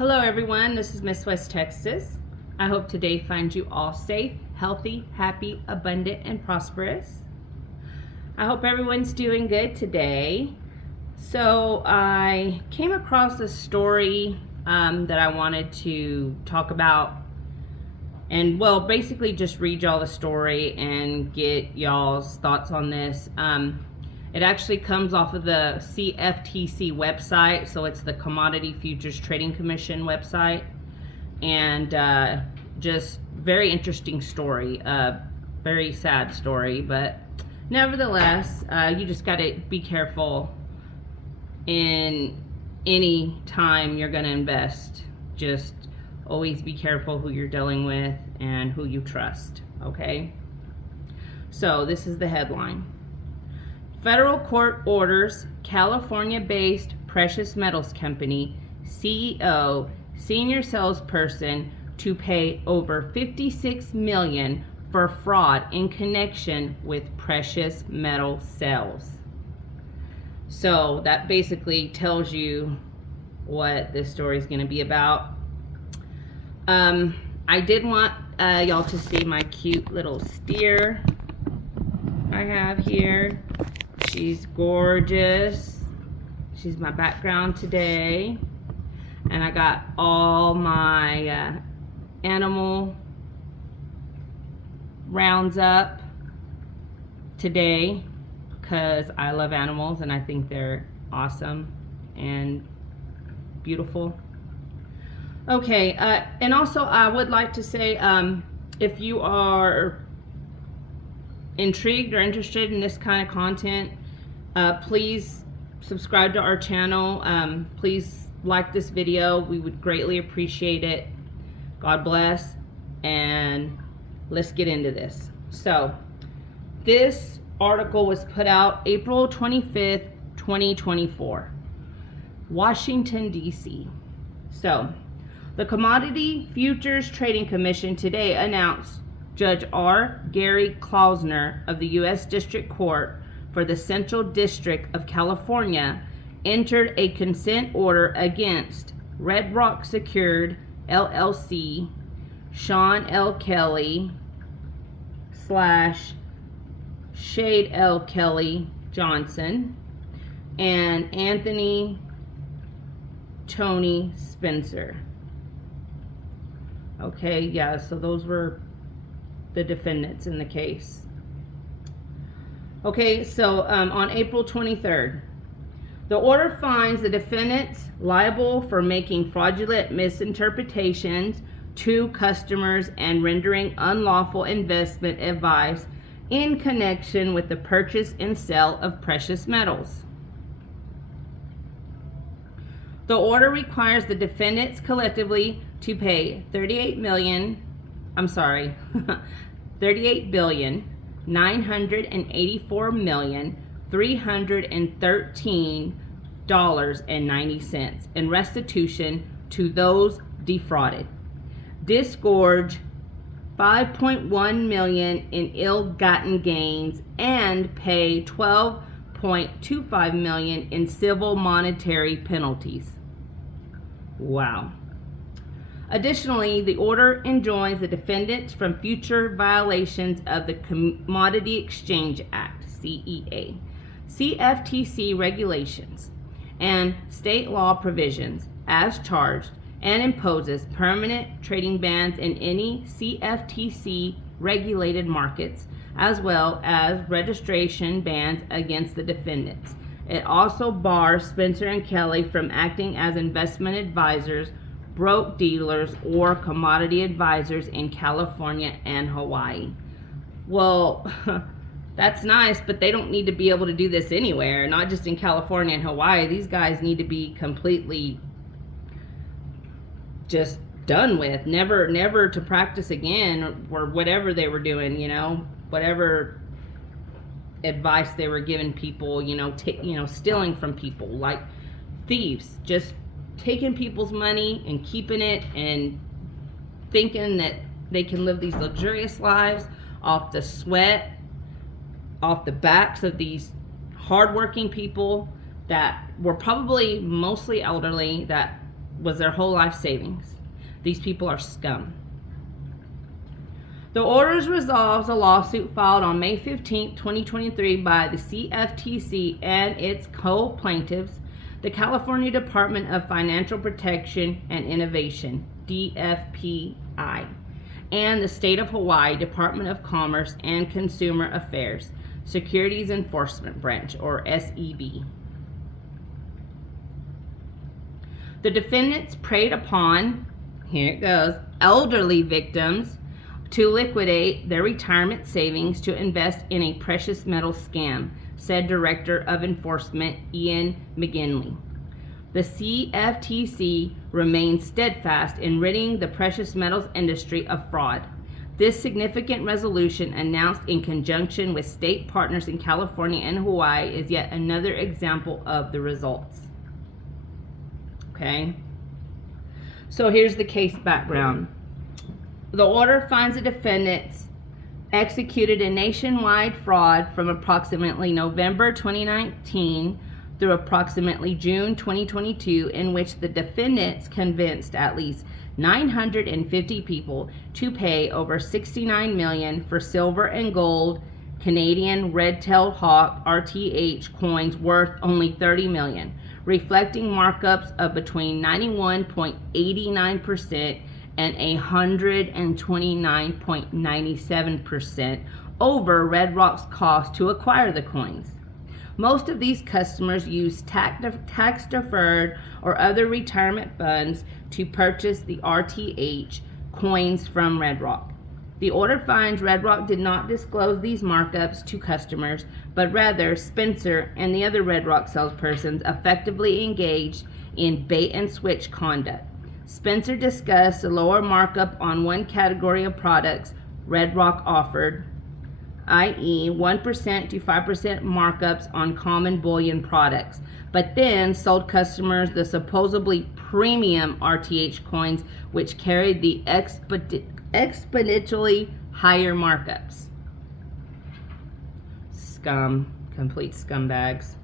Hello everyone, this is Miss West Texas. I hope today finds you all safe, healthy, happy, abundant, and prosperous. I hope everyone's doing good today. So I came across a story that I wanted to talk about, and well, basically just read y'all the story and get y'all's thoughts on this. It actually comes off of the CFTC website, so it's the Commodity Futures Trading Commission website, and just very interesting story, very sad story, but nevertheless, you just got to be careful in any time you're going to invest. Just always be careful who you're dealing with and who you trust, okay? So this is the headline. Federal court orders California-based precious metals company CEO, senior salesperson to pay over $56 million for fraud in connection with precious metal sales. So that basically tells you what this story is going to be about. I did want y'all to see my cute little steer I have here. She's gorgeous. She's my background today. And I got all my animal rounds up today because I love animals and I think they're awesome and beautiful. Okay, and also I would like to say, if you are intrigued or interested in this kind of content, please subscribe to our channel. Please like this video. We would greatly appreciate it. God bless, and let's get into this. So this article was put out April 25th, 2024, Washington, D.C. So the Commodity Futures Trading Commission today announced Judge R. Gary Klausner of the U.S. District Court for the Central District of California entered a consent order against Red Rock Secured, LLC, Sean L. Kelly / Shade L. Kelly Johnson, and Anthony Tony Spencer. Okay, yeah, so those were the defendants in the case. Okay, so on April 23rd, the order finds the defendants liable for making fraudulent misinterpretations to customers and rendering unlawful investment advice in connection with the purchase and sale of precious metals. The order requires the defendants collectively to pay $38,984,313.90 in restitution to those defrauded, disgorge $5.1 million in ill-gotten gains, and pay $12.25 million in civil monetary penalties. Wow. Additionally, the order enjoins the defendants from future violations of the Commodity Exchange Act, CEA, CFTC regulations, and state law provisions as charged, and imposes permanent trading bans in any CFTC regulated markets, as well as registration bans against the defendants. It also bars Spencer and Kelly from acting as investment advisors, broke dealers, or commodity advisors in California and Hawaii. Well, that's nice, but they don't need to be able to do this anywhere, not just in California and Hawaii. These guys need to be completely just done with, never to practice again, or whatever they were doing, whatever advice they were giving people, stealing from people like thieves, just taking people's money and keeping it and thinking that they can live these luxurious lives off the sweat, off the backs of these hardworking people that were probably mostly elderly, that was their whole life savings. These people are scum. The orders resolves a lawsuit filed on May 15, 2023 by the CFTC and its co-plaintiffs, the California Department of Financial Protection and Innovation, DFPI, and the State of Hawaii Department of Commerce and Consumer Affairs, Securities Enforcement Branch, or SEB. The defendants preyed upon, here it goes, elderly victims to liquidate their retirement savings to invest in a precious metal scam, said Director of Enforcement Ian McGinley. The CFTC remains steadfast in ridding the precious metals industry of fraud. This significant resolution, announced in conjunction with state partners in California and Hawaii, is yet another example of the results. Okay, so here's the case background. The order finds the defendants executed a nationwide fraud from approximately November 2019 through approximately June 2022, in which the defendants convinced at least 950 people to pay over $69 million for silver and gold Canadian red-tailed hawk RTH coins worth only $30 million, reflecting markups of between 91.89% and 129.97% over Red Rock's cost to acquire the coins. Most of these customers use tax-deferred or other retirement funds to purchase the RTH coins from Red Rock. The order finds Red Rock did not disclose these markups to customers, but rather Spencer and the other Red Rock salespersons effectively engaged in bait-and-switch conduct. Spencer discussed a lower markup on one category of products Red Rock offered, i.e. 1% to 5% markups on common bullion products, but then sold customers the supposedly premium RTH coins, which carried the exponentially higher markups. Scum, complete scumbags.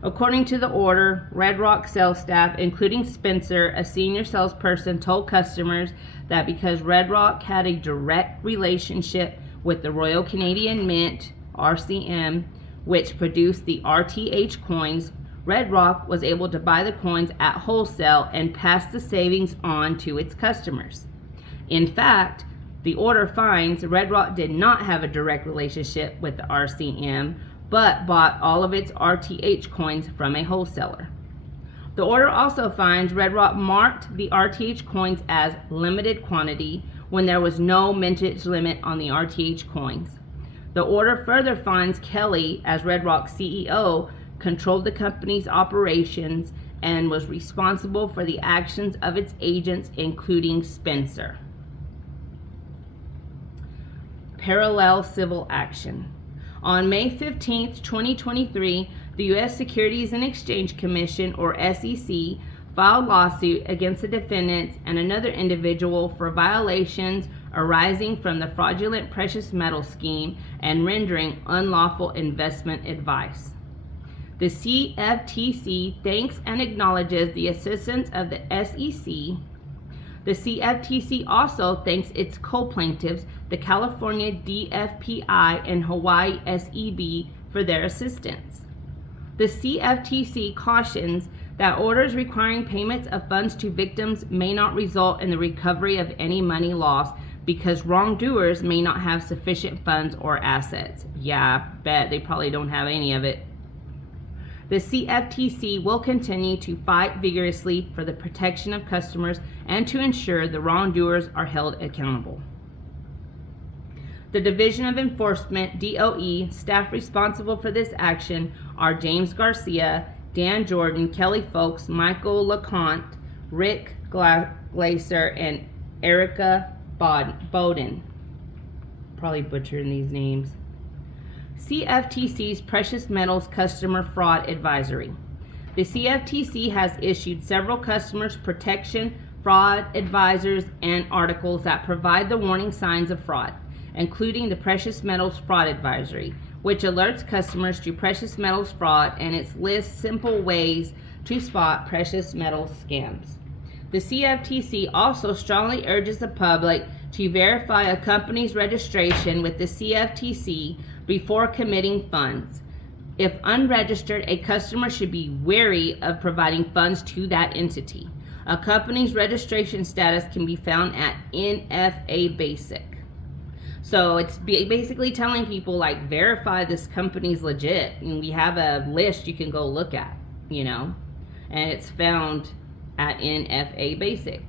According to the order, Red Rock sales staff, including Spencer, a senior salesperson, told customers that because Red Rock had a direct relationship with the Royal Canadian Mint, RCM, which produced the RTH coins, Red Rock was able to buy the coins at wholesale and pass the savings on to its customers. In fact, the order finds Red Rock did not have a direct relationship with the RCM, but bought all of its RTH coins from a wholesaler. The order also finds Red Rock marked the RTH coins as limited quantity when there was no mintage limit on the RTH coins. The order further finds Kelly, as Red Rock's CEO, controlled the company's operations and was responsible for the actions of its agents, including Spencer. Parallel civil action. On May 15, 2023, the U.S. Securities and Exchange Commission, or SEC, filed lawsuit against the defendants and another individual for violations arising from the fraudulent precious metal scheme and rendering unlawful investment advice. The CFTC thanks and acknowledges the assistance of the SEC. The CFTC also thanks its co-plaintiffs, the California DFPI and Hawaii SEB, for their assistance. The CFTC cautions that orders requiring payments of funds to victims may not result in the recovery of any money lost because wrongdoers may not have sufficient funds or assets. Yeah, bet they probably don't have any of it. The CFTC will continue to fight vigorously for the protection of customers and to ensure the wrongdoers are held accountable. The Division of Enforcement, DOE, staff responsible for this action are James Garcia, Dan Jordan, Kelly Folks, Michael LeConte, Rick Glaser, and Erica Bowden. Probably butchering these names. CFTC's Precious Metals Customer Fraud Advisory. The CFTC has issued several customers protection, fraud advisors, and articles that provide the warning signs of fraud, including the Precious Metals Fraud Advisory, which alerts customers to precious metals fraud, and it lists simple ways to spot precious metals scams. The CFTC also strongly urges the public to verify a company's registration with the CFTC before committing funds. If unregistered, a customer should be wary of providing funds to that entity. A company's registration status can be found at NFA Basic. So it's basically telling people, like, verify this company's legit. And we have a list you can go look at, you know, and it's found at NFA Basic.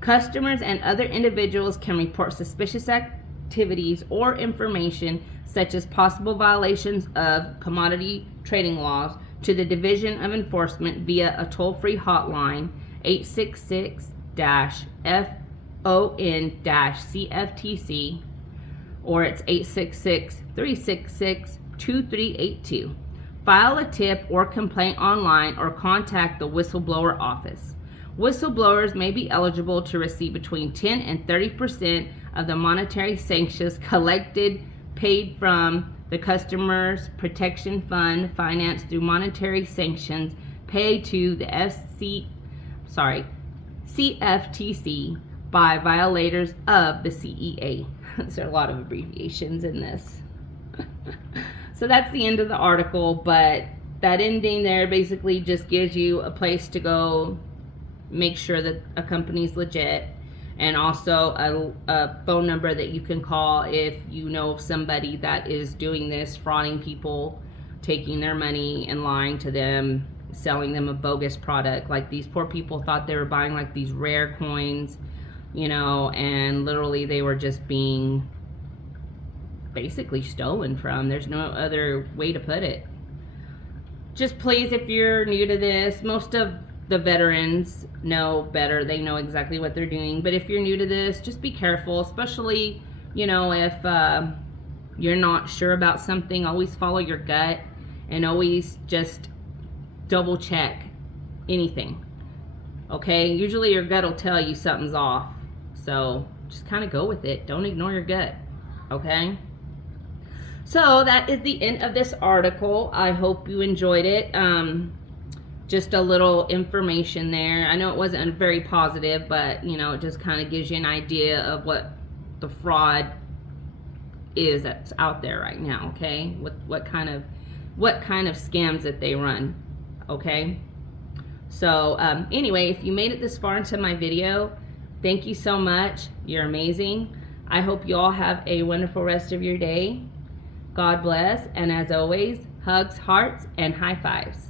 Customers and other individuals can report suspicious activities or information such as possible violations of commodity trading laws to the Division of Enforcement via a toll-free hotline, 866-FON-CFTC, or it's 866-366-2382. File a tip or complaint online or contact the whistleblower office. Whistleblowers may be eligible to receive between 10 and 30% of the monetary sanctions collected, paid from the Customer's Protection Fund, financed through monetary sanctions paid to the CFTC by violators of the CEA. There are a lot of abbreviations in this. So that's the end of the article, but that ending there basically just gives you a place to go make sure that a company's legit, and also a phone number that you can call if you know of somebody that is doing this, frauding people, taking their money and lying to them, selling them a bogus product. Like, these poor people thought they were buying like these rare coins, you know, and literally they were just being basically stolen from. There's no other way to put it. Just please, if you're new to this, most of the veterans know better. They know exactly what they're doing. But if you're new to this, just be careful, especially, you know, if you're not sure about something. Always follow your gut, and always just double check anything. Okay? Usually your gut will tell you something's off. So just kind of go with it. Don't ignore your gut. Okay? So that is the end of this article. I hope you enjoyed it. Just a little information there. I know it wasn't very positive, but, you know, it just kind of gives you an idea of what the fraud is that's out there right now, okay? What kind of scams that they run, okay? So anyway, if you made it this far into my video, thank you so much. You're amazing. I hope you all have a wonderful rest of your day. God bless, and as always, hugs, hearts, and high fives.